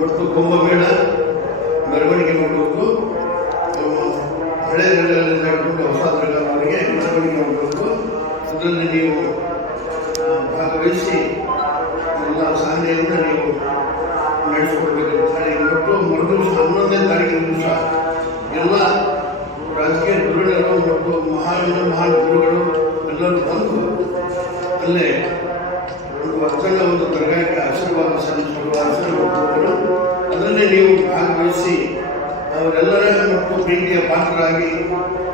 ಮತ್ತು ಕುಂಭಮೇಳ ಮೆರವಣಿಗೆ ಮಾಡಬೇಕು. ಹಳೆ ದರ್ಗಾದಿಂದ ಹಿಡ್ಕೊಂಡು ಹೊಸ ದರ್ಗಾದವರೆಗೆ ಮೆರವಣಿಗೆ ಮಾಡಬೇಕು. ಅದರಲ್ಲಿ ನೀವು ಭಾಗವಹಿಸಿ ಎಲ್ಲ ಸಾಧನೆಯಿಂದ ನೀವು ನಡೆಸಿಕೊಡ್ಬೇಕಂತ ಹೇಳಿ ಮತ್ತು ಮರುದಿವಸ 11ನೇ ತಾರೀಕಿನ ದಿವಸ ಎಲ್ಲ ರಾಜಕೀಯ ಧುರೀಣರು ಮತ್ತು ಮಹಾನ್ ಗುರುಗಳು ಎಲ್ಲರೂ ಬಂದು ಅಲ್ಲೇ ಒಂದು ದರ್ಗಾಕ್ಕೆ ಆಶೀರ್ವಾದ ಸಲ್ಲಿಸುವ ಅದನ್ನೇ ನೀವು ಭಾಗವಹಿಸಿ ಅವರೆಲ್ಲರ ಮತ್ತು ಪ್ರೀತಿಯ ಪಾತ್ರರಾಗಿ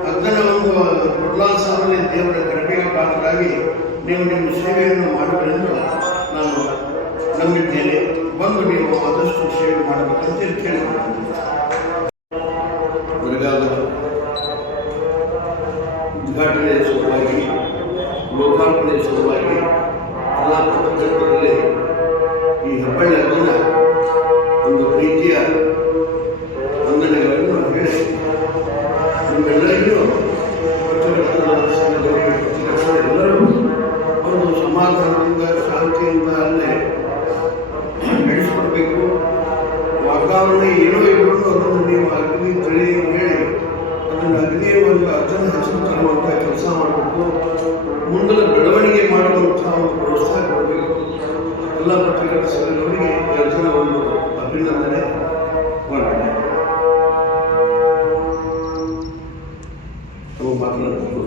ಅಜ್ಜನ ಒಂದು ಪ್ರಹ್ಲಾದ ದೇವರ ಕೃಪೆಯ ಪಾತ್ರರಾಗಿ ನೀವು ನಿಮ್ಮ ಸೇವೆಯನ್ನು ಮಾಡುವುದೆಂದು ನಾನು ನಂಬಿದ್ದೇನೆ. ಬಂದು ನೀವು ಆದಷ್ಟು ಸೇವೆ ಮಾಡಬೇಕಂತ ಕೇಳಿಕೊಳ್ತೀನಿ. ದರ್ಗಾದ ಉದ್ಘಾಟನೆಯ ಸಲುವಾಗಿ, ಲೋಕಾರ್ಪಣೆಯ ಸಲುವಾಗಿ ಎಲ್ಲ ಪತ್ರಕರ್ತರಲ್ಲಿ ಈ ಹೆಬ್ಬಳ್ಳಿ ಅಜ್ಜನ ಒಂದು ಪ್ರೀತಿಯ ವಂದನೆಗಳನ್ನು ಹೇಳಿ ನಿಮ್ಮೆಲ್ಲರಿಗೂ ಎಲ್ಲರೂ ಒಂದು ಸಮಾಧಾನದಿಂದ ಶಾಂತಿಯಿಂದ ಅಲ್ಲೇ ನಡೆಸಿಕೊಡ್ಬೇಕು. ವಾತಾವರಣ ಏನೋ ಇಬ್ಬರು ಅದನ್ನು ನೀವು ಅಗ್ನಿ ತಿಳಿ ಹೇಳಿ ಅದನ್ನು ಅಗ್ನಿಯ ಒಂದು ಅಜ್ಜನ ಹೆಸರು ತರುವಂಥ ಕೆಲಸ ಮಾಡಬೇಕು. ಮುಂದಿನ ಬೆಳವಣಿಗೆ ಮಾಡುವಂಥ ಒಂದು ಪ್ರೋತ್ಸಾಹ ಕೊಡಬೇಕು. ಎಲ್ಲ ಪತ್ರಿಕಾ ಸಂಘದವರಿಗೆ ಅಜ್ಜನ ಒಂದು ಅಭಿನಂದನೆ ಮಾಡಿದೆ. ಮಾತನಾಡಬೇಕು.